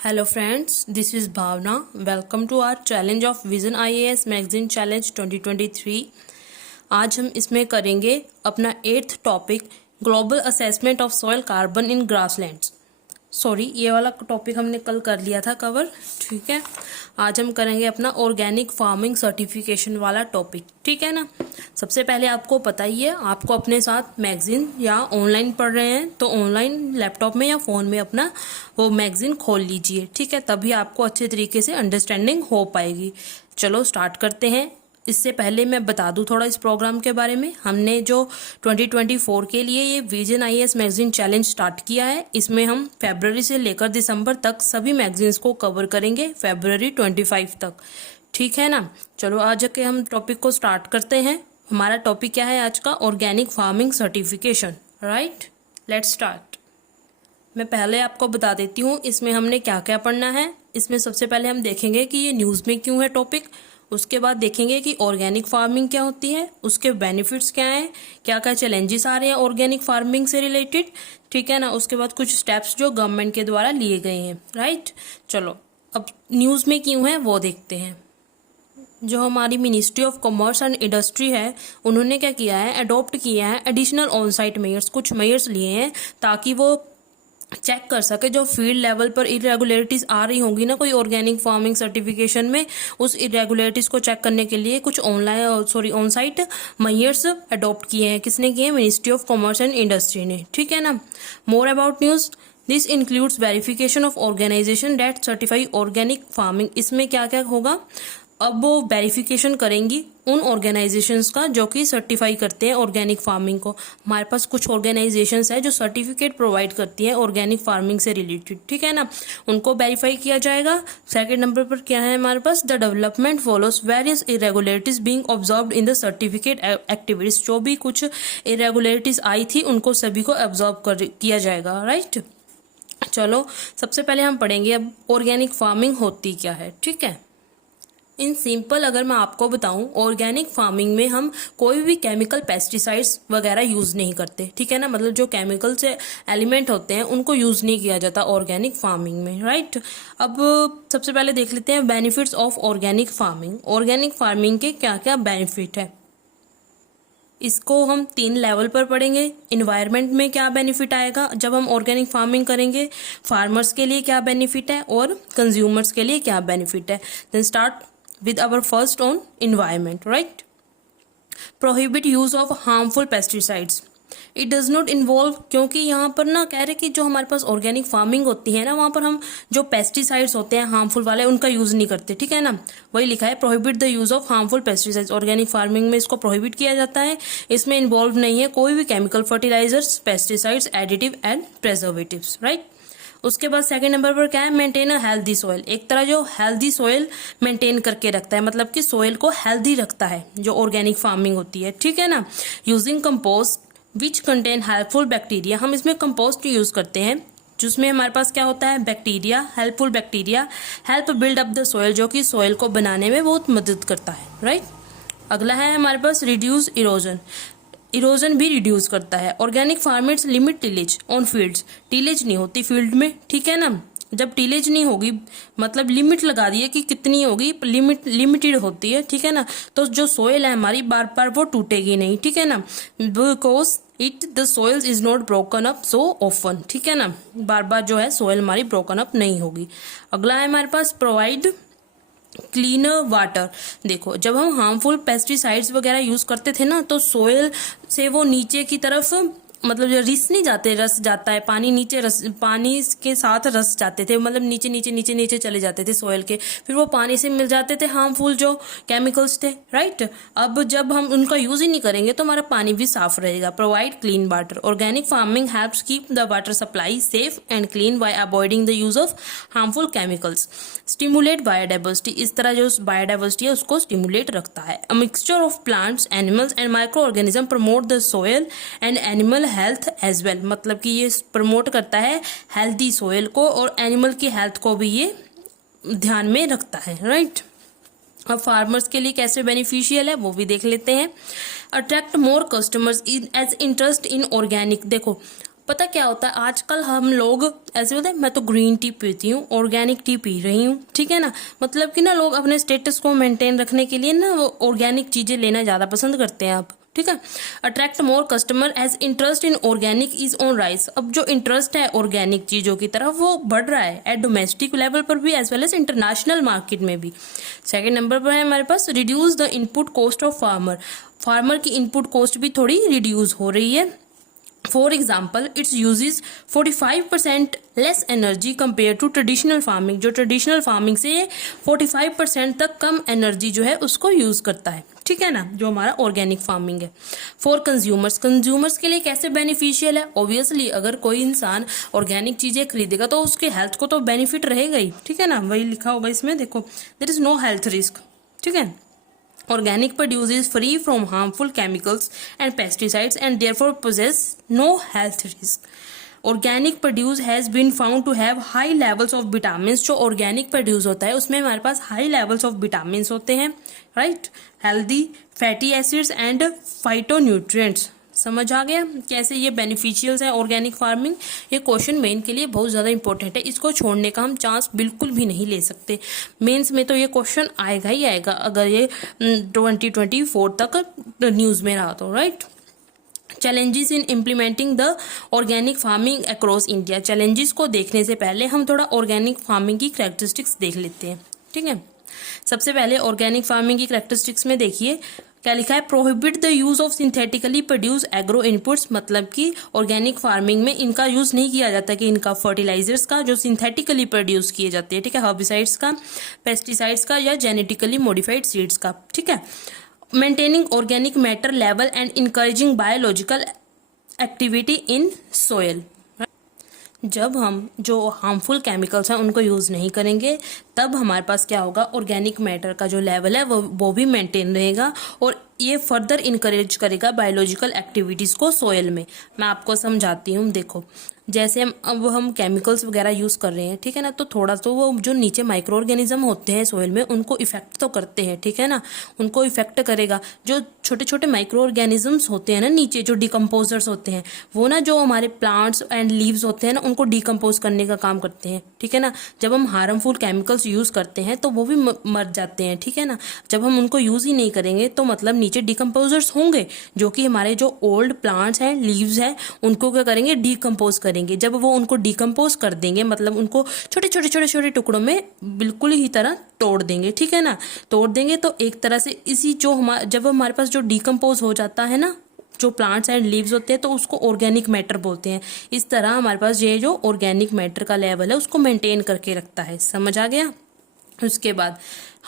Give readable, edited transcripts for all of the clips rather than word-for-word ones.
Hello friends, this is Bhavna. Welcome to our challenge of Vision IAS Magazine Challenge 2023. आज हम इसमें करेंगे अपना 8th topic global assessment of soil carbon in grasslands. Sorry, ये वाला topic हमने कल कर लिया था कवर, ठीक है। आज हम करेंगे अपना ऑर्गेनिक फार्मिंग सर्टिफिकेशन वाला टॉपिक, ठीक है ना। सबसे पहले आपको पता ही है, आपको अपने साथ मैगजीन या ऑनलाइन पढ़ रहे हैं तो ऑनलाइन लैपटॉप में या फ़ोन में अपना वो मैगजीन खोल लीजिए, ठीक है। तभी आपको अच्छे तरीके से अंडरस्टैंडिंग हो पाएगी। चलो स्टार्ट करते हैं। इससे पहले मैं बता दूं थोड़ा इस प्रोग्राम के बारे में। हमने जो 2024 के लिए ये vision IAS magazine challenge start किया है, इसमें हम फरवरी से लेकर दिसंबर तक सभी मैगजीन्स को कवर करेंगे, फरवरी 25 तक, ठीक है ना। चलो आज के हम टॉपिक को स्टार्ट करते हैं। हमारा टॉपिक क्या है आज का? Organic farming certification, right. Let's start. मैं पहले आपको बता देती हूँ इसमें हमने क्या क्या पढ़ना है। इसमें सबसे पहले हम देखेंगे कि ये न्यूज़ में क्यों है टॉपिक। उसके बाद देखेंगे कि ऑर्गेनिक फार्मिंग क्या होती है, उसके बेनिफिट्स क्या हैं, क्या क्या चैलेंजेस आ रहे हैं ऑर्गेनिक फार्मिंग से रिलेटेड, ठीक है ना। उसके बाद कुछ स्टेप्स जो गवर्नमेंट के द्वारा लिए गए हैं, राइट। चलो अब न्यूज़ में क्यों है वो देखते हैं। जो हमारी ministry of commerce and industry है, उन्होंने क्या किया है, अडॉप्ट किया है एडिशनल ऑन साइट मेयर्स, कुछ मेयर्स लिए हैं ताकि वो चेक कर सके जो फील्ड लेवल पर इरेगुलरिटीज आ रही होंगी ना कोई ऑर्गेनिक फार्मिंग सर्टिफिकेशन में, उस इरेगुलरिटीज को चेक करने के लिए कुछ ऑन साइट मेयर्स अडॉप्ट किए हैं। किसने किए हैं? Ministry of commerce and industry ने, ठीक है ना। More about news, this includes verification of organisation that certify organic farming. इसमें क्या क्या होगा? अब वो वेरिफिकेशन करेंगी उन ऑर्गेनाइजेशंस का जो कि सर्टिफाई करते हैं ऑर्गेनिक फार्मिंग को। हमारे पास कुछ ऑर्गेनाइजेशंस है जो सर्टिफिकेट प्रोवाइड करती है ऑर्गेनिक फार्मिंग से रिलेटेड, ठीक है ना। उनको वेरीफाई किया जाएगा। सेकंड नंबर पर क्या है हमारे पास? The development follows various irregularities being observed in the certificate activities. जो भी कुछ इरेगुलरिटीज आई थी उनको सभी को ऑब्जर्व किया जाएगा, राइट। चलो सबसे पहले हम पढ़ेंगे अब ऑर्गेनिक फार्मिंग होती क्या है, ठीक है। इन सिंपल अगर मैं आपको बताऊं, ऑर्गेनिक फार्मिंग में हम कोई भी केमिकल पेस्टिसाइड्स वगैरह यूज नहीं करते, ठीक है ना। मतलब जो केमिकल से एलिमेंट होते हैं उनको यूज नहीं किया जाता ऑर्गेनिक फार्मिंग में, राइट। अब सबसे पहले देख लेते हैं benefits of organic farming. Organic farming के क्या क्या बेनिफिट है, इसको हम 3 लेवल पर पढ़ेंगे। इन्वायरमेंट में क्या बेनिफिट आएगा जब हम ऑर्गेनिक फार्मिंग करेंगे, फार्मर्स के लिए क्या बेनिफिट है और कंज्यूमर्स के लिए क्या बेनिफिट है। Then start with our first on environment, right. Prohibit use of harmful pesticides. It does not involve, क्योंकि यहाँ पर ना कह रहे कि जो हमारे पास ऑर्गेनिक फार्मिंग होती है ना, वहाँ पर हम जो पेस्टिसाइड्स होते हैं हार्मफुल वाले उनका यूज नहीं करते, ठीक है ना। वही लिखा है prohibit the use of harmful pesticides. Organic farming में इसको प्रोहिबिट किया जाता है। इसमें इन्वॉल्व नहीं है कोई भी chemical fertilisers, pesticides, additive and preservatives, right. उसके बाद सेकंड नंबर पर क्या है? Maintain a healthy soil. एक तरह जो हेल्दी सोयल मेंटेन करके रखता है, मतलब कि सोयल को हेल्दी रखता है जो ऑर्गेनिक फार्मिंग होती है, ठीक है ना। Using compost which contain helpful bacteria. हम इसमें कंपोस्ट यूज करते हैं जिसमें हमारे पास क्या होता है? Bacteria, helpful bacteria help build up the soil, जो कि सोयल को बनाने में बहुत मदद करता है, राइट। अगला है हमारे पास रिड्यूस इरोजन। इरोजन भी रिड्यूस करता है। Organic farmers limit tillage on fields. Tillage नहीं होती फील्ड में, ठीक है ना। जब टिलेज नहीं होगी मतलब लिमिट लगा दी है कि कितनी होगी, लिमिटेड होती है, ठीक है ना। तो जो सोयल है हमारी बार बार वो टूटेगी नहीं, ठीक है ना। Because the soil is not broken up so often, ठीक है ना। बार बार जो है सोयल हमारी ब्रोकन अप नहीं होगी। अगला है हमारे पास प्रोवाइड क्लीनर वाटर। देखो जब हम हार्मफुल पेस्टिसाइड्स वगैरह यूज करते थे ना, तो सोयल से वो नीचे की तरफ मतलब जो रिस नहीं जाते, रस जाता है पानी नीचे, रस पानी के साथ रस जाते थे, मतलब नीचे नीचे नीचे नीचे चले जाते थे सोयल के, फिर वो पानी से मिल जाते थे हार्मफुल जो केमिकल्स थे, राइट। अब जब हम उनका यूज ही नहीं करेंगे तो हमारा पानी भी साफ रहेगा। Provide clean water. Organic farming helps keep the water supply safe and clean by avoiding the use of harmful chemicals. Stimulate biodiversity. इस तरह जो बायोडाइवर्सिटी है उसको स्टिमुलेट रखता है। A mixture of plants, animals and micro organism promote the soil and animal health as well. मतलब कि ये प्रमोट करता है हेल्दी सोयल को और एनिमल की हेल्थ को भी ये ध्यान में रखता है, राइट। अब फार्मर्स के लिए कैसे बेनिफिशियल है वो भी देख लेते हैं। Attract more customers as interest in organic. देखो पता क्या होता है, आजकल हम लोग ऐसे बोलते हैं मैं तो ग्रीन टी पीती हूँ, ऑर्गेनिक टी पी रही हूँ, ठीक है ना। मतलब कि ना लोग अपने स्टेटस को मेंटेन रखने के लिए ना वो ऑर्गेनिक चीजें लेना ज्यादा पसंद करते हैं अब, ठीक है। Attract more customer as interest in organic is on rise. अब जो इंटरेस्ट है ऑर्गेनिक चीजों की तरफ वो बढ़ रहा है एट डोमेस्टिक लेवल पर भी as well as international market में भी। सेकंड नंबर पर है हमारे पास reduce the input cost of farmer. Farmer की इनपुट कॉस्ट भी थोड़ी रिड्यूस हो रही है। For example it's uses 45% less energy compare to traditional farming. जो ट्रेडिशनल फार्मिंग से 45% तक कम एनर्जी जो है उसको यूज करता है, ठीक है ना, जो हमारा ऑर्गेनिक फार्मिंग है। फॉर कंज्यूमर्स, कंज्यूमर्स के लिए कैसे बेनिफिशियल है? ऑब्वियसली अगर कोई इंसान ऑर्गेनिक चीजें खरीदेगा तो उसके हेल्थ को तो बेनिफिट रहेगा ही, ठीक है ना। वही लिखा होगा इसमें, देखो there is no health risk, ठीक है। Organic produce is free from harmful chemicals and pesticides and therefore possess no health risk. Organic produce has been found to have high levels of vitamins. जो organic produce होता है उसमें हमारे पास high levels of vitamins होते हैं, right? Healthy fatty acids and phytonutrients. समझ आ गया कैसे ये बेनिफिशियल्स है ऑर्गेनिक फार्मिंग। ये क्वेश्चन मेन के लिए बहुत ज़्यादा इंपॉर्टेंट है, इसको छोड़ने का हम चांस बिल्कुल भी नहीं ले सकते। मेंस में तो ये क्वेश्चन आएगा ही आएगा अगर ये 2024 तक न्यूज़ में रहा तो, right. Challenges in implementing the organic farming across India. Challenges को देखने से पहले हम थोड़ा ऑर्गेनिक फार्मिंग की कैरेक्टरिस्टिक्स देख लेते हैं, ठीक है। सबसे पहले ऑर्गेनिक फार्मिंग की कैरेक्टरिस्टिक्स में देखिए क्या लिखा है, prohibit the use of synthetically produce agro inputs. मतलब कि ऑर्गेनिक फार्मिंग में इनका यूज नहीं किया जाता कि इनका फर्टिलाइजर्स का जो सिंथेटिकली प्रोड्यूस किए जाते हैं, ठीक है, हर्बिसाइड्स का, पेस्टिसाइड्स का या जेनेटिकली मॉडिफाइड सीड्स का, ठीक है। Maintaining organic matter level and encouraging biological activity in soil. जब हम जो हार्मफुल केमिकल्स हैं उनको यूज़ नहीं करेंगे तब हमारे पास क्या होगा, ऑर्गेनिक मैटर का जो लेवल है वो भी मेंटेन रहेगा और ये फर्दर इनकरेज करेगा बायोलॉजिकल एक्टिविटीज़ को सोयल में। मैं आपको समझाती हूँ, देखो जैसे हम केमिकल्स वगैरह यूज़ कर रहे हैं, ठीक है ना, तो थोड़ा तो वो जो नीचे माइक्रो ऑर्गेनिज्म होते हैं सोयल में उनको इफेक्ट तो करते हैं, ठीक है ना, उनको इफेक्ट करेगा। जो छोटे छोटे माइक्रो ऑर्गेनिजम्स होते हैं ना नीचे, जो डिकम्पोजर्स होते हैं, वो ना जो हमारे प्लांट्स एंड लीव्स होते हैं ना उनको डिकम्पोज करने का काम करते हैं, ठीक है ना। जब हम हार्मफुल केमिकल्स यूज़ करते हैं तो वो भी मर जाते हैं, ठीक है ना। जब हम उनको यूज़ ही नहीं करेंगे तो मतलब नीचे डिकम्पोजर्स होंगे जो कि हमारे जो ओल्ड प्लांट्स हैं, लीव्स हैं, उनको क्या करेंगे, डिकम्पोज करेंगे। जब वो उनको डिकम्पोज कर देंगे मतलब उनको छोटे छोटे छोटे छोटे टुकड़ों में बिल्कुल ही तरह तोड़ देंगे, ठीक है ना, तोड़ देंगे तो एक तरह से इसी जो जब हमारे पास जो डिकम्पोज हो जाता है ना जो प्लांट्स एंड लीव्स होते हैं तो उसको ऑर्गेनिक मैटर बोलते हैं। इस तरह हमारे पास ये जो ऑर्गेनिक मैटर का लेवल है उसको मेंटेन करके रखता है, समझ आ गया। उसके बाद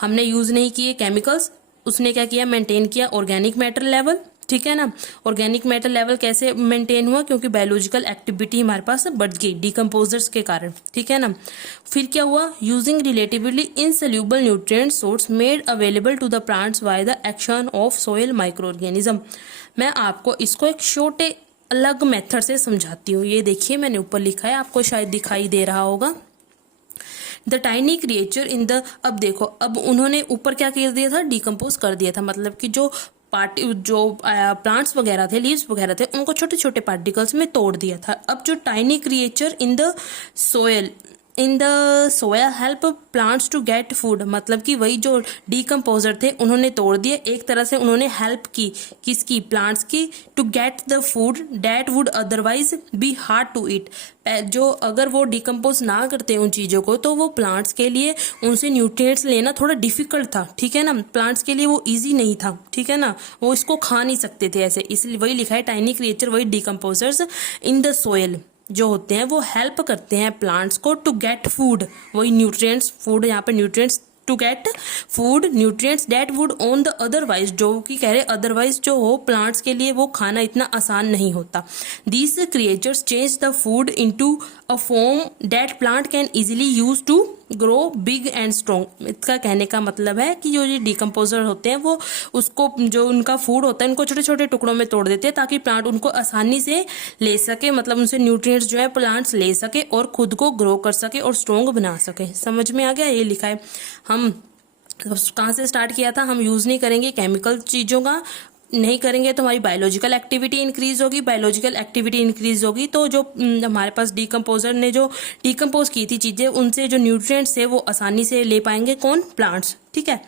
हमने यूज नहीं किए केमिकल्स, उसने क्या किया, मेंटेन किया ऑर्गेनिक मैटर लेवल, ठीक है ना। ऑर्गेनिक मैटर लेवल कैसे मेंटेन हुआ, क्योंकि बायोलॉजिकल एक्टिविटी हमारे पास बढ़ गई डिकम्पोजर्स के कारण, ठीक है ना। फिर क्या हुआ, using relatively insoluble nutrient source made available to the plants by the action of soil micro organism. मैं आपको इसको एक छोटे अलग मेथड से समझाती हूँ। ये देखिए मैंने ऊपर लिखा है, आपको शायद दिखाई दे रहा होगा, the tiny creature in the. अब देखो, अब उन्होंने ऊपर क्या कर दिया था, डिकम्पोज कर दिया था, मतलब कि जो प्लांट्स वगैरह थे, लीव्स वगैरह थे, उनको छोटे छोटे पार्टिकल्स में तोड़ दिया था। अब जो tiny creature in the soil help plants to get food, मतलब कि वही जो डिकम्पोजर थे उन्होंने तोड़ दिए, एक तरह से उन्होंने हेल्प की किसकी, प्लांट्स की, to get the food that would otherwise be hard to eat. जो अगर वो डिकम्पोज ना करते उन चीज़ों को तो वो प्लांट्स के लिए उनसे न्यूट्रिएंट्स लेना थोड़ा डिफिकल्ट था, ठीक है ना, प्लांट्स के लिए वो ईजी नहीं था, ठीक है ना, वो इसको खा नहीं सकते थे ऐसे। इसलिए वही लिखा है टाइनी क्रिएचर, वही डिकम्पोजर्स इन द सोयल जो होते हैं वो हेल्प करते हैं प्लांट्स को टू गेट फूड, वही न्यूट्रिएंट्स, फूड यहाँ पे nutrients, to get food nutrients that would on the otherwise, जो कि कह रहे अदरवाइज जो हो प्लांट्स के लिए वो खाना इतना आसान नहीं होता। These creatures change the food into a form that plant can easily use to grow big and strong. इसका कहने का मतलब है कि जो ये डिकम्पोजर होते हैं वो उसको जो उनका फूड होता है उनको छोटे छोटे टुकड़ों में तोड़ देते हैं ताकि प्लांट उनको आसानी से ले सके, मतलब उनसे न्यूट्रिएंट्स जो है प्लांट्स ले सके और खुद को ग्रो कर सके और स्ट्रॉन्ग बना सके। समझ में आ गया, ये लिखा है। हम कहाँ से स्टार्ट किया था, हम यूज़ नहीं करेंगे केमिकल चीज़ों का, नहीं करेंगे तो हमारी बायोलॉजिकल एक्टिविटी इंक्रीज होगी, बायोलॉजिकल एक्टिविटी इंक्रीज होगी तो जो हमारे पास डिकम्पोजर ने जो डिकम्पोज की थी चीज़ें, उनसे जो न्यूट्रिएंट्स है वो आसानी से ले पाएंगे कौन, प्लांट्स। ठीक है,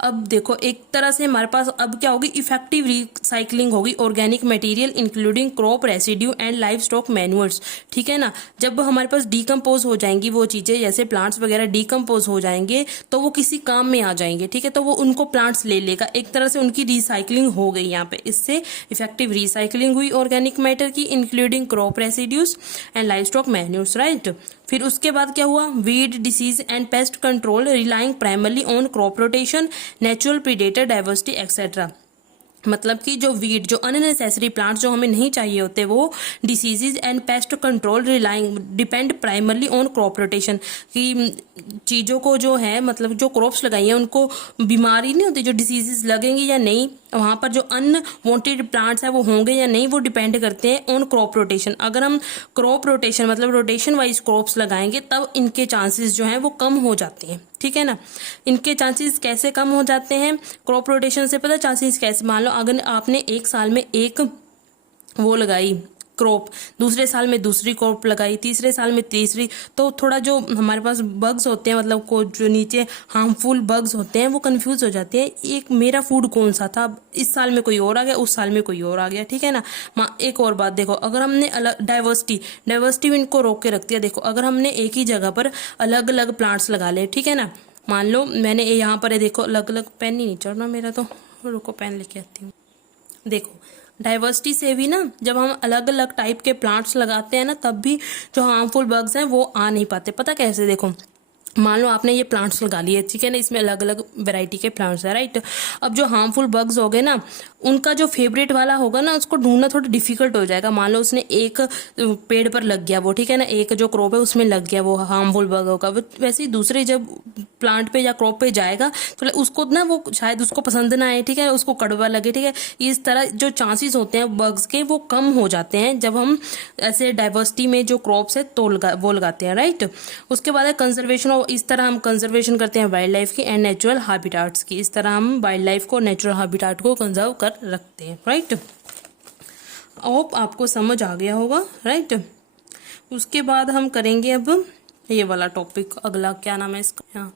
अब देखो एक तरह से हमारे पास अब क्या होगी, इफेक्टिव रिसाइकलिंग होगी organic material including crop residue and livestock manures. ठीक है ना, जब हमारे पास डिकम्पोज हो जाएंगी वो चीज़ें, जैसे प्लांट्स वगैरह डिकम्पोज हो जाएंगे तो वो किसी काम में आ जाएंगे। ठीक है, तो वो उनको प्लांट्स ले लेगा, एक तरह से उनकी रिसाइकलिंग हो गई यहाँ पे, इससे इफेक्टिव रिसाइकलिंग हुई ऑर्गेनिक मैटर की including crop residues and livestock manures, right. फिर उसके बाद क्या हुआ, weed disease and pest control relying primarily on crop rotation, natural predator diversity etcetera. मतलब कि जो वीड, जो अननेसेसरी प्लांट्स जो हमें नहीं चाहिए होते, वो diseases and pest control relying depend primarily on crop rotation, कि चीज़ों को जो है मतलब जो क्रॉप्स लगाई हैं उनको बीमारी नहीं होती, जो डिसीजेज लगेंगी या नहीं, वहाँ पर जो अनवांटेड प्लांट्स है वो होंगे या नहीं, वो डिपेंड करते हैं ऑन क्रॉप रोटेशन। अगर हम क्रॉप रोटेशन मतलब रोटेशन वाइज क्रॉप्स लगाएंगे तब इनके चांसेस जो हैं वो कम हो जाते हैं। ठीक है ना, इनके चांसेस कैसे कम हो जाते हैं क्रॉप रोटेशन से, पता चांसेस कैसे, मान लो अगर आपने एक साल में एक वो लगाई क्रॉप, दूसरे साल में दूसरी क्रॉप लगाई, तीसरे साल में तीसरी, तो थोड़ा जो हमारे पास बग्स होते हैं मतलब को जो नीचे हार्मफुल बग्स होते हैं वो कंफ्यूज हो जाते हैं, एक मेरा फूड कौन सा था, इस साल में कोई और आ गया, उस साल में कोई और आ गया। ठीक है ना, एक और बात देखो, अगर हमने अलग डाइवर्सिटी भी इनको रोक के रखती है। देखो अगर हमने एक ही जगह पर अलग अलग प्लांट्स लगा ले, ठीक है ना, मान लो मैंने यहाँ पर है, देखो अलग अलग, पेन ही नहीं चढ़ना मेरा, तो रुको पेन लेके आती हूँ। देखो डाइवर्सिटी से भी ना, जब हम अलग अलग टाइप के प्लांट्स लगाते हैं ना, तब भी जो हार्मफुल बग्स हैं वो आ नहीं पाते। पता कैसे, देखो मान लो आपने ये प्लांट्स लगा लिए, ठीक है ना, इसमें अलग अलग वैरायटी के प्लांट्स है, राइट। अब जो हार्मफुल बग्स हो गए ना, उनका जो फेवरेट वाला होगा ना, उसको ढूंढना थोड़ा डिफिकल्ट हो जाएगा। मान लो उसने एक पेड़ पर लग गया वो, ठीक है ना, एक जो क्रॉप है उसमें लग गया वो हार्मफुल बग होगा, वैसे ही दूसरे जब प्लांट पे या क्रॉप पे जाएगा तो उसको ना वो शायद उसको पसंद ना आए, ठीक है, उसको कड़वा लगे, ठीक है। इस तरह जो चांसेस होते हैं बग्स के वो कम हो जाते हैं जब हम ऐसे डाइवर्सिटी में जो क्रॉप्स है तो वो लगाते हैं, राइट। उसके बाद है कंजर्वेशन, इस तरह हम कंजर्वेशन करते हैं वाइल्ड लाइफ की एंड नेचुरल हैबिटाट्स की, इस तरह हम वाइल्ड लाइफ को, नेचुरल हैबिटाट को कंजर्व कर रखते हैं, राइट। होप आपको समझ आ गया होगा, राइट। उसके बाद हम करेंगे अब ये वाला टॉपिक, अगला क्या नाम है इसका,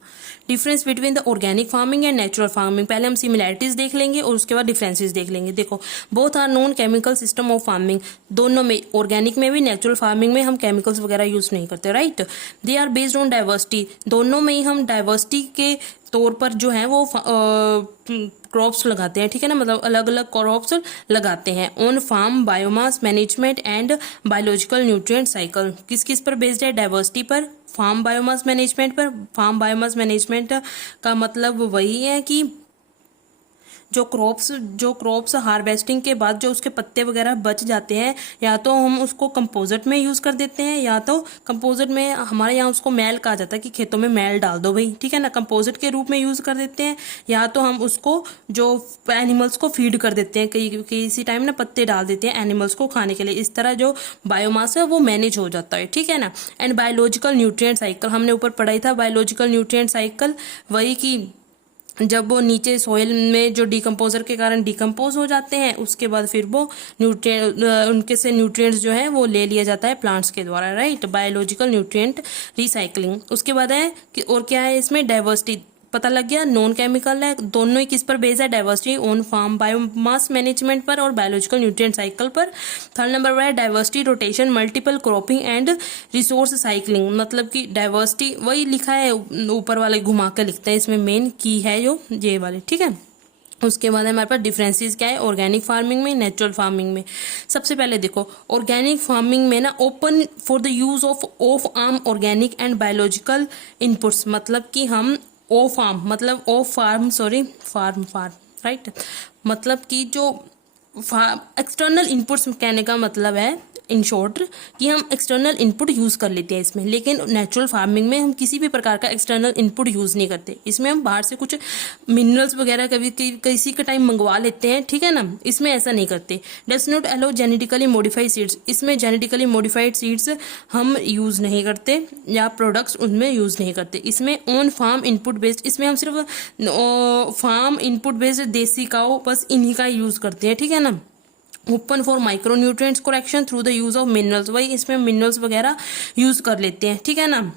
difference between the organic farming and natural farming. पहले हम सिमिलैरिटीज देख लेंगे और उसके बाद डिफरेंसेस देख लेंगे। देखो both are non chemical system of farming, दोनों में, ऑर्गेनिक में भी नेचुरल फार्मिंग में हम केमिकल्स वगैरह यूज नहीं करते, right. They are based on diversity, दोनों में ही हम डाइवर्सिटी के तौर पर जो है वो क्रॉप्स लगाते हैं, ठीक है ना, मतलब अलग अलग क्रॉप्स लगाते हैं। On farm biomass management and biological nutrient cycle, किस किस पर बेस्ड है, डाइवर्सिटी पर, फार्म बायोमास मैनेजमेंट पर। फार्म बायोमास मैनेजमेंट का मतलब वही है कि जो क्रॉप्स हार्वेस्टिंग के बाद जो उसके पत्ते वगैरह बच जाते हैं, या तो हम उसको कंपोजिट में यूज कर देते हैं, या तो कंपोजिट में हमारे यहाँ उसको मैल कहा जाता है कि खेतों में मैल डाल दो भाई, ठीक है ना, कंपोजिट के रूप में यूज कर देते हैं, या तो हम उसको जो एनिमल्स को फीड कर देते हैं, किसी टाइम ना पत्ते डाल देते हैं एनिमल्स को खाने के लिए। इस तरह जो बायोमास है वो मैनेज हो जाता है, ठीक है ना। एंड बायोलॉजिकल न्यूट्रिएंट साइकिल हमने ऊपर पढ़ा ही था, बायोलॉजिकल न्यूट्रिएंट साइकिल वही कि जब वो नीचे सॉइल में जो डिकम्पोजर के कारण डिकम्पोज हो जाते हैं, उसके बाद फिर वो न्यूट्रिएंट, उनके से न्यूट्रिएंट्स जो है वो ले लिया जाता है प्लांट्स के द्वारा, राइट। Biological nutrient recycling. उसके बाद है कि और क्या है इसमें, डाइवर्सिटी पता लग गया, नॉन केमिकल है, दोनों ही किस पर बेस्ड है, diversity on farm biomass management पर और बायोलॉजिकल न्यूट्रिएंट साइकिल पर। थर्ड नंबर पर है diversity rotation multiple cropping and resource cycling, मतलब कि डाइवर्सिटी वही लिखा है ऊपर वाले घुमा के लिखते हैं, इसमें मेन की है जो ये वाले, ठीक है। उसके बाद हमारे पास डिफरेंसेस क्या है ऑर्गेनिक फार्मिंग में, नेचुरल फार्मिंग में। सबसे पहले देखो ऑर्गेनिक फार्मिंग में ना open for the use of arm organic and biological inputs, मतलब कि हम फार्म राइट, मतलब कि जो एक्सटर्नल इनपुट्स कहने का मतलब है इन शॉर्ट कि हम एक्सटर्नल इनपुट यूज़ कर लेते हैं इसमें, लेकिन नेचुरल फार्मिंग में हम किसी भी प्रकार का एक्सटर्नल इनपुट यूज़ नहीं करते। इसमें हम बाहर से कुछ मिनरल्स वगैरह कभी किसी का टाइम मंगवा लेते हैं, ठीक है ना, इसमें ऐसा नहीं करते। Does not allow genetically modified seeds, इसमें जेनेटिकली मॉडिफाइड सीड्स हम यूज़ नहीं करते या प्रोडक्ट्स उनमें यूज़ नहीं करते। इसमें ऑन फार्म इनपुट बेस्ड, इसमें हम सिर्फ फार्म इनपुट बेस्ड देसी काऊ बस इन्हीं का यूज़ करते हैं, ठीक है ना। Open for micro nutrients correction through the use of minerals, वही इसमें मिनरल्स वगैरह यूज कर लेते हैं, ठीक है ना।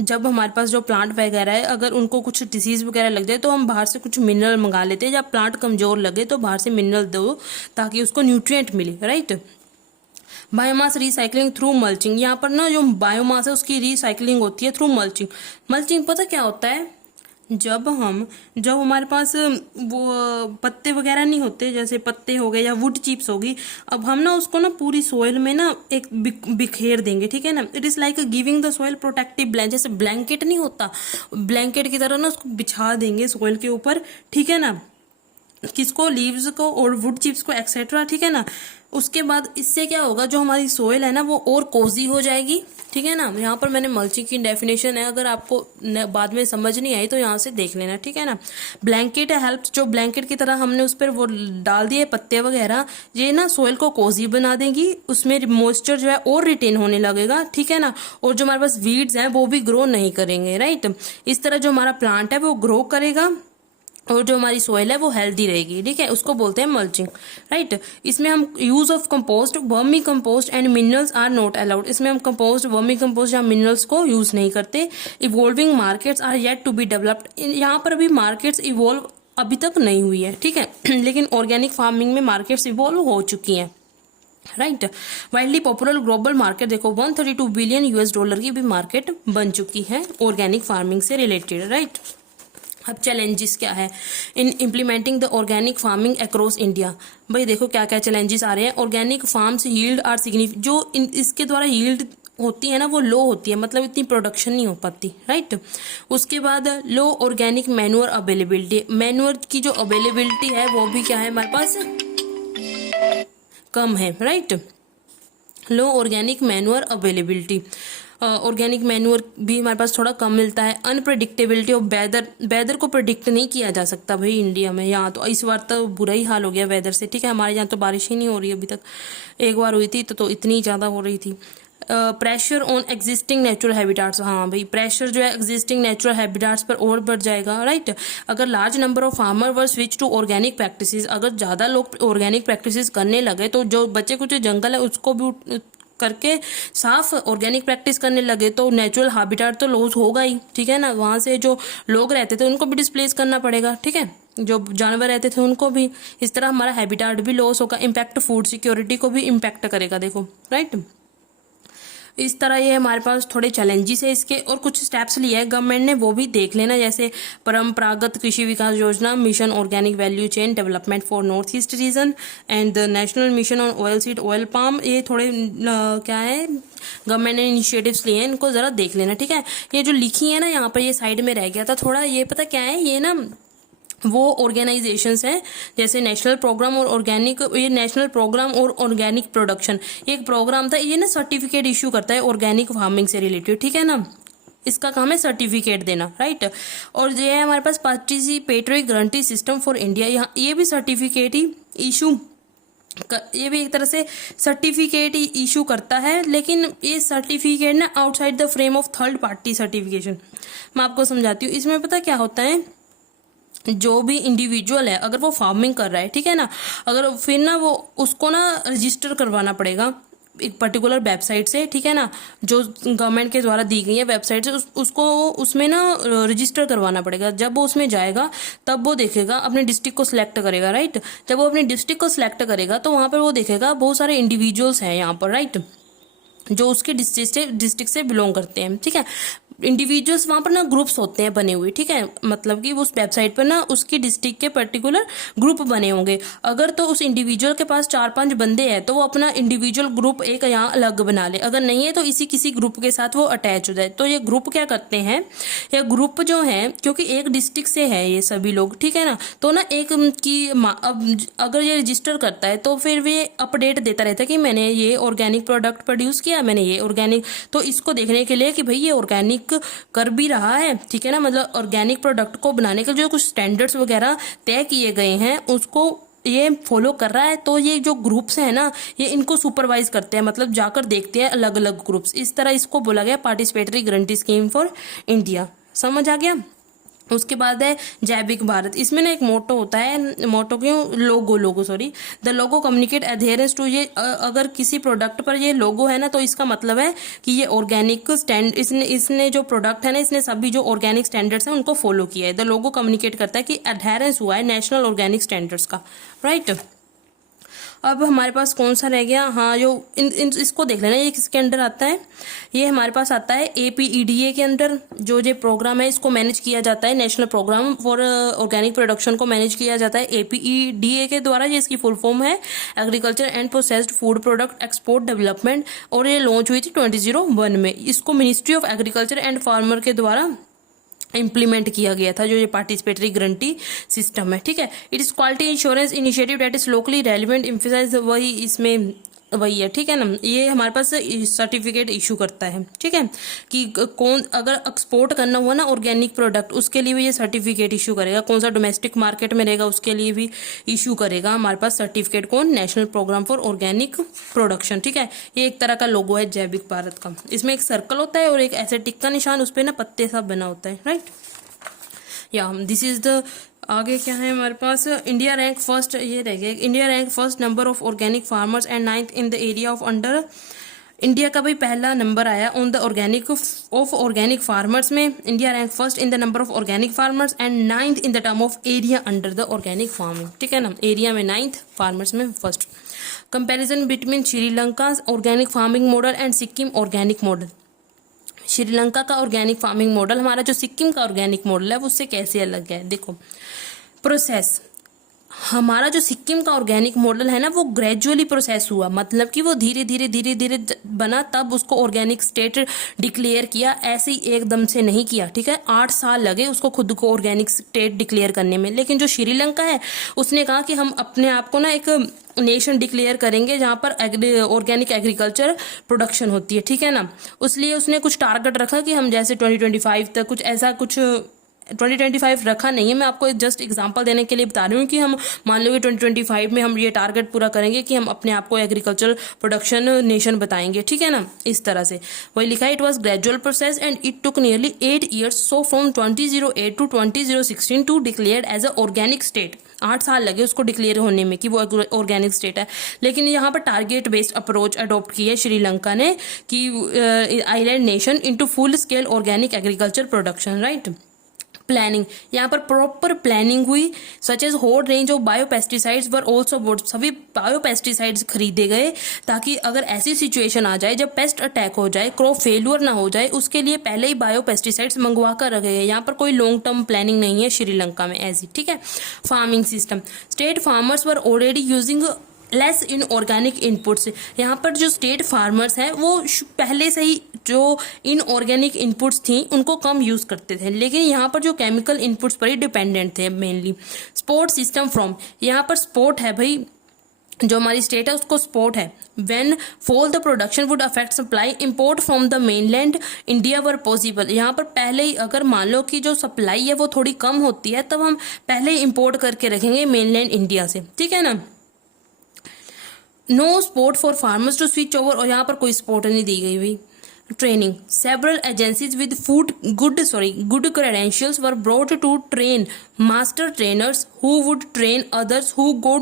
जब हमारे पास जो प्लांट वगैरह है अगर उनको कुछ डिसीज वगैरह लग जाए तो हम बाहर से कुछ मिनरल मंगा लेते हैं, जब प्लांट कमजोर लगे तो बाहर से मिनरल दो ताकि उसको न्यूट्रिएंट मिले, right. Biomass recycling through mulching, यहाँ पर ना जो बायोमास है उसकी रिसाइकलिंग होती है थ्रू मल्चिंग। मल्चिंग पता क्या होता है, जब हमारे पास वो पत्ते वगैरह नहीं होते, जैसे पत्ते हो गए या वुड चिप्स होगी, अब हम ना उसको ना पूरी सोइल में ना एक बिखेर देंगे, ठीक है ना। It is like giving the soil protective blanket, जैसे ब्लैंकेट नहीं होता, ब्लैंकेट की तरह ना उसको बिछा देंगे सोइल के ऊपर, ठीक है ना, किसको, लीव्स को और वुड चिप्स को एक्सेट्रा, ठीक है ना। उसके बाद इससे क्या होगा, जो हमारी सोइल है ना वो और कोजी हो जाएगी, ठीक है ना। यहाँ पर मैंने मल्चिंग की डेफिनेशन है, अगर आपको बाद में समझ नहीं आई तो यहाँ से देख लेना, ठीक है ना। ब्लैंकेट हेल्प, जो ब्लैंकेट की तरह हमने उस पर वो डाल दिए पत्ते वगैरह, ये ना सोइल को कोजी बना देंगी, उसमें मॉइस्चर जो है और रिटेन होने लगेगा, ठीक है ना। और जो हमारे पास वीड्स हैं वो भी ग्रो नहीं करेंगे, राइट। इस तरह जो हमारा प्लांट है वो ग्रो करेगा और जो हमारी सोइल है वो हेल्दी रहेगी, ठीक है, उसको बोलते हैं मल्चिंग, राइट। इसमें हम use of compost, vermi compost and minerals are not allowed, इसमें हम कंपोस्ट, वर्मी कंपोस्ट या मिनरल्स को यूज नहीं करते। Evolving markets are yet to be developed, यहाँ पर अभी मार्केट्स इवॉल्व अभी तक नहीं हुई है, ठीक है लेकिन ऑर्गेनिक फार्मिंग में मार्केट्स इवॉल्व हो चुकी हैं, right. Widely popular global market देखो 132 बिलियन US डॉलर की भी मार्केट बन चुकी है ऑर्गेनिक फार्मिंग से रिलेटेड, राइट। अब चैलेंजेस क्या है in implementing the organic farming across India, भाई देखो क्या क्या चैलेंजेस आ रहे हैं। Organic farms yield are significant, जो इसके द्वारा यील्ड होती है ना वो लो होती है, मतलब इतनी प्रोडक्शन नहीं हो पाती, राइट। उसके बाद लो ऑर्गेनिक मैन्योर अवेलेबिलिटी, मैन्योर की जो अवेलेबिलिटी है वो भी क्या है हमारे पास कम है, right. Low organic manure availability, organic manure भी हमारे पास थोड़ा कम मिलता है। अनप्रेडिक्टेबिलिटी ऑफ वेदर को प्रेडिक्ट नहीं किया जा सकता भाई इंडिया में, यहाँ तो इस बार तो बुरा ही हाल हो गया वेदर से, ठीक है। हमारे यहाँ तो बारिश ही नहीं हो रही अभी तक, एक बार हुई थी तो इतनी ज़्यादा हो रही थी। Pressure on existing natural habitats, हाँ भाई प्रेशर जो है एग्जिस्टिंग नेचुरल हैबिटाट्स पर और बढ़ जाएगा, राइट। अगर large number of farmer were switch to organic practices, अगर ज़्यादा लोग ऑर्गेनिक प्रैक्टिसेस करने लगे तो जो बचे कुछ जंगल है उसको भी करके साफ ऑर्गेनिक प्रैक्टिस करने लगे तो नेचुरल हैबिटेट तो लॉस होगा ही, ठीक है ना। वहाँ से जो लोग रहते थे उनको भी डिस्प्लेस करना पड़ेगा, ठीक है, जो जानवर रहते थे उनको भी, इस तरह हमारा हैबिटेट भी लॉस होगा। इम्पैक्ट फूड सिक्योरिटी को भी इम्पैक्ट करेगा, देखो, राइट। इस तरह ये हमारे पास थोड़े चैलेंजेस है इसके, और कुछ स्टेप्स लिए हैं गवर्नमेंट ने वो भी देख लेना, जैसे परंपरागत कृषि विकास योजना, mission organic value chain development for north east region and the national mission on oil seed oil palm, ये थोड़े क्या है गवर्नमेंट ने इनिशिएटिव्स लिए हैं, इनको जरा देख लेना, ठीक है। ये जो लिखी है ना यहाँ पर, ये साइड में रह गया था थोड़ा, ये पता क्या है, ये ना वो ऑर्गेनाइजेशंस हैं जैसे नेशनल प्रोग्राम और ऑर्गेनिक, ये नेशनल प्रोग्राम और ऑर्गेनिक प्रोडक्शन एक प्रोग्राम था, ये ना सर्टिफिकेट इशू करता है ऑर्गेनिक फार्मिंग से रिलेटेड, ठीक है ना। इसका काम है सर्टिफिकेट देना, राइट। और ये है हमारे पास participatory guarantee system for India, यहाँ ये भी सर्टिफिकेट ही इशू, ये भी एक तरह से सर्टिफिकेट ही इशू करता है, लेकिन ये सर्टिफिकेट ना outside the frame of third party certification. मैं आपको समझाती हूँ, इसमें पता क्या होता है, जो भी इंडिविजुअल है अगर वो फार्मिंग कर रहा है, ठीक है ना, अगर फिर ना वो उसको ना रजिस्टर करवाना पड़ेगा एक पर्टिकुलर वेबसाइट से, ठीक है ना, जो गवर्नमेंट के द्वारा दी गई है वेबसाइट से, उसको उसमें ना रजिस्टर करवाना पड़ेगा। जब वो उसमें जाएगा तब वो देखेगा, अपने डिस्ट्रिक्ट को सिलेक्ट करेगा, राइट। जब वो अपने डिस्ट्रिक्ट को सिलेक्ट करेगा तो वहाँ पर वो देखेगा बहुत सारे इंडिविजुअल्स हैं यहाँ पर, राइट, जो उसके डिस्ट्रिक्ट से बिलोंग करते हैं, ठीक है। इंडिविजुअल्स वहाँ पर ना ग्रुप्स होते हैं बने हुए, ठीक है, मतलब कि उस वेबसाइट पर ना उसकी डिस्ट्रिक्ट के पर्टिकुलर ग्रुप बने होंगे। अगर तो उस इंडिविजुअल के पास 4-5 बंदे हैं तो वो अपना इंडिविजुअल ग्रुप एक यहाँ अलग बना ले, अगर नहीं है तो इसी किसी ग्रुप के साथ वो अटैच हो जाए। तो ये ग्रुप क्या करते हैं, ये ग्रुप जो है क्योंकि एक डिस्ट्रिक्ट से है ये सभी लोग, ठीक है ना, तो ना एक की अब अगर ये रजिस्टर करता है तो फिर वे अपडेट देता रहता है कि मैंने ये ऑर्गेनिक प्रोडक्ट प्रोड्यूस किया, मैंने ये ऑर्गेनिक, तो इसको देखने के लिए कि भाई ये ऑर्गेनिक कर भी रहा है, ठीक है ना, मतलब ऑर्गेनिक प्रोडक्ट को बनाने के जो कुछ स्टैंडर्ड्स वगैरह तय किए गए हैं उसको ये फॉलो कर रहा है। तो ये जो ग्रुप्स हैं ना ये इनको सुपरवाइज करते हैं, मतलब जाकर देखते हैं अलग अलग ग्रुप्स। इस तरह इसको बोला गया participatory guarantee scheme for India. समझ आ गया। उसके बाद है जैविक भारत। इसमें ना एक मोटो होता है, मोटो क्यों, logo sorry, the logo communicate adherence to, ये अगर किसी प्रोडक्ट पर ये लोगो है ना तो इसका मतलब है कि ये ऑर्गेनिक स्टैंड, इसने जो प्रोडक्ट है ना इसने सभी जो ऑर्गेनिक स्टैंडर्ड्स हैं उनको फॉलो किया है। द लोगो कम्युनिकेट करता है कि एडहेरेंस हुआ है नेशनल ऑर्गेनिक स्टैंडर्ड्स का, राइट। अब हमारे पास कौन सा रह गया, हाँ जो इसको देख लेना, ये किसके अंडर आता है, ये हमारे पास आता है APEDA के अंडर। जो ये प्रोग्राम है इसको मैनेज किया जाता है, national programme for organic production को मैनेज किया जाता है APEDA के द्वारा। ये इसकी फुल फॉर्म है agriculture and processed food product export development, और ये लॉन्च हुई थी 2001 में। इसको ministry of agriculture and farmer के द्वारा इम्प्लीमेंट किया गया था, जो ये पार्टिसिपेटरी गारंटी सिस्टम है, ठीक है। It is quality insurance initiative that is locally relevant emphasise, वही इसमें वही है, ठीक है ना। ये हमारे पास सर्टिफिकेट इशू करता है, ठीक है, कि कौन अगर एक्सपोर्ट करना हुआ ना ऑर्गेनिक प्रोडक्ट उसके लिए भी ये सर्टिफिकेट इशू करेगा, कौन सा डोमेस्टिक मार्केट में रहेगा उसके लिए भी इशू करेगा हमारे पास सर्टिफिकेट, कौन, national programme for organic production, ठीक है। ये एक तरह का लोगो है जैविक भारत का। इसमें एक सर्कल होता है और एक ऐसे टिक का निशान, उस पर ना पत्ते सा बना होता है, राइट। या दिस इज द, आगे क्या है हमारे पास, इंडिया रैंक फर्स्ट, ये रह गया, India rank first number of organic farmers and 9th in the area of under, India का भाई पहला नंबर आया ऑन द ऑर्गेनिक फार्मर्स में। India rank first in the number of organic farmers and 9th in the term of area under the organic farming, ठीक है ना, area में 9th, farmers में first. Comparison between Sri Lanka organic farming model and Sikkim organic model. Sri Lanka का organic farming model हमारा जो सिक्किम का organic model है उससे कैसे अलग है। देखो प्रोसेस, हमारा जो सिक्किम का ऑर्गेनिक मॉडल है ना वो ग्रेजुअली प्रोसेस हुआ, मतलब कि वो धीरे धीरे बना, तब उसको ऑर्गेनिक स्टेट डिक्लेयर किया, ऐसे ही एकदम से नहीं किया, ठीक है। 8 साल लगे उसको खुद को ऑर्गेनिक स्टेट डिक्लेयर करने में। लेकिन जो श्रीलंका है उसने कहा कि हम अपने आप को ना एक नेशन डिक्लेयर करेंगे जहां पर ऑर्गेनिक एग्रीकल्चर प्रोडक्शन होती है, ठीक है ना। उसलिए उसने कुछ टारगेट रखा कि हम जैसे 2025 तक कुछ ऐसा, कुछ 2025 रखा नहीं है, मैं आपको जस्ट एग्जांपल देने के लिए बता रही हूँ कि हम मान लो कि 2025 में हम ये टारगेट पूरा करेंगे कि हम अपने आप को एग्रीकल्चर प्रोडक्शन नेशन बताएंगे, ठीक है ना, इस तरह से। वही लिखा है, it was gradual process and it took nearly 8 years, so from 2008 to 2016 to declared as a organic state. 8 साल लगे उसको डिक्लेयर होने में कि वो ऑर्गेनिक स्टेट है। लेकिन यहाँ पर टारगेट बेस्ड अप्रोच अडॉप्ट की है श्रीलंका ने कि island nation into full scale organic agriculture production, right. Planning, यहाँ पर प्रॉपर प्लानिंग हुई, सच एज होड range of biopesticides were also board, सभी बायोपेस्टिसाइड्स खरीदे गए ताकि अगर ऐसी सिचुएशन आ जाए जब पेस्ट अटैक हो जाए, क्रॉप फेल्यूर ना हो जाए, उसके लिए पहले ही बायोपेस्टिसाइड्स मंगवा कर रखे गए। यहाँ पर कोई लॉन्ग टर्म प्लानिंग नहीं है श्रीलंका में ऐसी, ठीक है। Farming system, state farmers were already using less in organic inputs, यहाँ पर जो स्टेट फार्मर्स हैं वो पहले से ही जो इन ऑर्गेनिक इनपुट्स थी उनको कम यूज करते थे, लेकिन यहाँ पर जो केमिकल इनपुट्स पर ही डिपेंडेंट थे मेनली। सपोर्ट सिस्टम फ्रॉम, यहाँ पर सपोर्ट है भाई, जो हमारी स्टेट है उसको सपोर्ट है। When fall the production would affect supply, import from the mainland India were possible, यहाँ पर पहले ही अगर मान लो कि जो सप्लाई है वो थोड़ी कम होती है तब हम पहले ही इंपोर्ट करके रखेंगे मेनलैंड इंडिया से, ठीक है ना। No support for farmers to switch over, और यहाँ पर कोई सपोर्ट नहीं दी गई हुई। Training, several agencies with good credentials were brought to train master trainers who would train others who go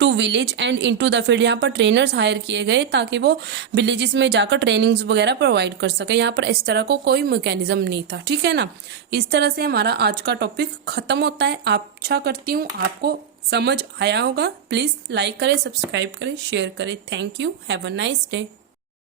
to village and into the field, यहाँ पर ट्रेनर्स हायर किए गए ताकि वो विलेजेस में जाकर ट्रेनिंग्स वगैरह प्रोवाइड कर सके। यहाँ पर इस तरह को कोई मैकेनिज्म नहीं था, ठीक है ना। इस तरह से हमारा आज का टॉपिक खत्म होता है। अच्छा करती हूँ आपको समझ आया होगा। प्लीज़ लाइक करें, सब्सक्राइब करें, शेयर करें। Thank you, have a nice day.